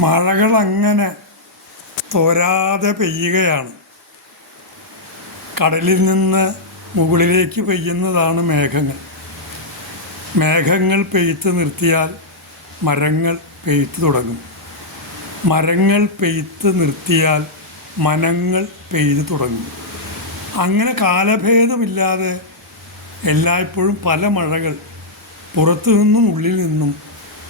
മഴകൾ അങ്ങനെ തോരാതെ പെയ്യുകയാണ്. കടലിൽ നിന്ന് മുകളിലേക്ക് പെയ്യുന്നതാണ് മേഘങ്ങൾ. മേഘങ്ങൾ പെയ്ത്ത് നിർത്തിയാൽ മരങ്ങൾ പെയ്ത്ത് തുടങ്ങും. മരങ്ങൾ പെയ്ത്ത് നിർത്തിയാൽ മനങ്ങൾ പെയ്ത് തുടങ്ങും. അങ്ങനെ കാലഭേദമില്ലാതെ എല്ലായ്പ്പോഴും പല മഴകൾ പുറത്തു നിന്നും ഉള്ളിൽ നിന്നും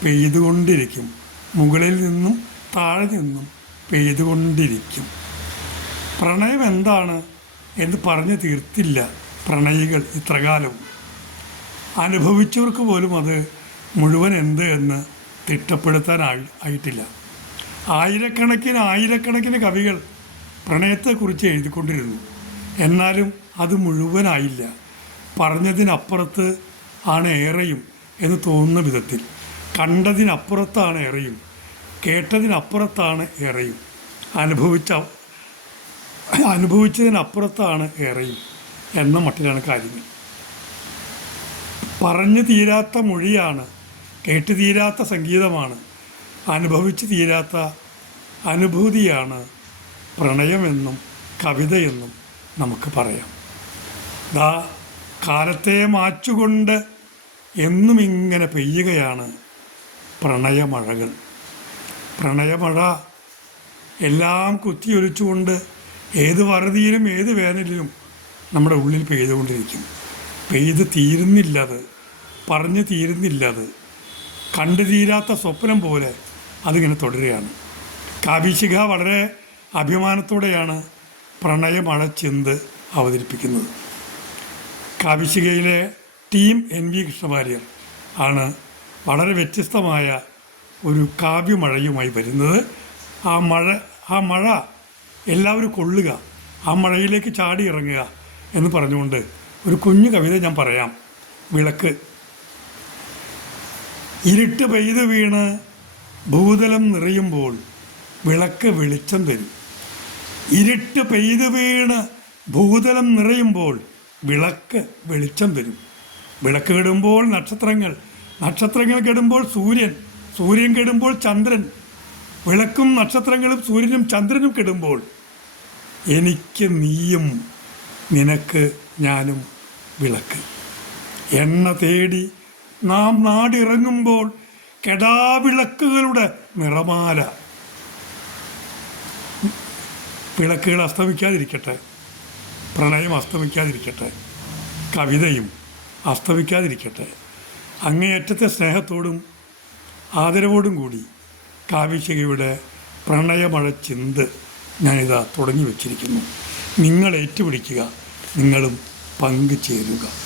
പെയ്തുകൊണ്ടിരിക്കും. മുകളിൽ നിന്നും താഴെ നിന്നും പെയ്തുകൊണ്ടിരിക്കും. പ്രണയം എന്താണ് എന്ന് പറഞ്ഞു തീർത്തില്ല പ്രണയികൾ ഇത്രകാലവും. അനുഭവിച്ചവർക്ക് പോലും അത് മുഴുവൻ എന്ത് എന്ന് തിട്ടപ്പെടുത്താൻ ആയിട്ടില്ല. ആയിരക്കണക്കിന് ആയിരക്കണക്കിന് കവികൾ പ്രണയത്തെക്കുറിച്ച് എഴുതിക്കൊണ്ടിരുന്നു. എന്നാലും അത് മുഴുവനായില്ല. പറഞ്ഞതിനപ്പുറത്ത് ആണ് ഏറെയും എന്ന് തോന്നുന്ന വിധത്തിൽ. കണ്ടതിനപ്പുറത്താണ് ഏറെയും. കേട്ടതിനപ്പുറത്താണ് ഏറെയും അനുഭവിച്ച അനുഭവിച്ചതിനപ്പുറത്താണ് ഏറെയും എന്ന മട്ടിലാണ് കാര്യങ്ങൾ. പറഞ്ഞു തീരാത്ത മൊഴിയാണ് കേട്ടു തീരാത്ത സംഗീതമാണ് അനുഭവിച്ചു തീരാത്ത അനുഭൂതിയാണ് പ്രണയമെന്നും കവിതയെന്നും നമുക്ക് പറയാം. ദാ കാലത്തെ മാച്ചുകൊണ്ട് എന്നും ഇങ്ങനെ പെയ്യുകയാണ് പ്രണയമഴകൾ. പ്രണയമഴ എല്ലാം കുത്തിയൊലിച്ചുകൊണ്ട് ഏത് വറുതിയിലും ഏത് വേനലിലും നമ്മുടെ ഉള്ളിൽ പെയ്തുകൊണ്ടിരിക്കും. പെയ്ത് തീരുന്നില്ലത്. പറഞ്ഞു തീരുന്നില്ലത്. കണ്ടു തീരാത്ത സ്വപ്നം പോലെ അതിങ്ങനെ തുടരുകയാണ്. കാവിശിഖ വളരെ അഭിമാനത്തോടെയാണ് പ്രണയമഴ ചിന്ത് അവതരിപ്പിക്കുന്നത്. കാവിശികയിലെ ടീം എൻ വി കൃഷ്ണവാര്യർ ആണ് വളരെ വ്യത്യസ്തമായ ഒരു കാവ്യമഴയുമായി വരുന്നത്. ആ മഴ ആ മഴ എല്ലാവരും കൊള്ളുക ആ മഴയിലേക്ക് ചാടി ഇറങ്ങുക എന്ന് പറഞ്ഞുകൊണ്ട് ഒരു കുഞ്ഞു കവിത ഞാൻ പറയാം. വിളക്ക്. ഇരുട്ട് പെയ്ത് വീണ് ഭൂതലം നിറയുമ്പോൾ വിളക്ക് വെളിച്ചം തരും. ഇരുട്ട് പെയ്ത് വീണ് ഭൂതലം നിറയുമ്പോൾ വിളക്ക് വെളിച്ചം തരും. വിളക്ക് കെടുമ്പോൾ നക്ഷത്രങ്ങൾ നക്ഷത്രങ്ങൾ കെടുമ്പോൾ സൂര്യൻ സൂര്യൻ കെടുമ്പോൾ ചന്ദ്രൻ. വിളക്കും നക്ഷത്രങ്ങളും സൂര്യനും ചന്ദ്രനും കെടുമ്പോൾ എനിക്ക് നീയും നിനക്ക് ഞാനും വിളക്ക്. എണ്ണ തേടി നാം നാടിറങ്ങുമ്പോൾ കെടാവിളക്കുകളുടെ നിറമാല. വിളക്കുകൾ അസ്തമിക്കാതിരിക്കട്ടെ. പ്രണയം അസ്തമിക്കാതിരിക്കട്ടെ. കവിതയും അസ്തമിക്കാതിരിക്കട്ടെ. അങ്ങേയറ്റത്തെ സ്നേഹത്തോടും ആദരവോടും കൂടി കാവ്യശികയുടെ പ്രണയമഴ ചിന്ത് ഞാനിതാ തുടങ്ങി വച്ചിരിക്കുന്നു. നിങ്ങൾ ഏറ്റുപിടിക്കുക നിങ്ങളും പങ്കുചേരുക.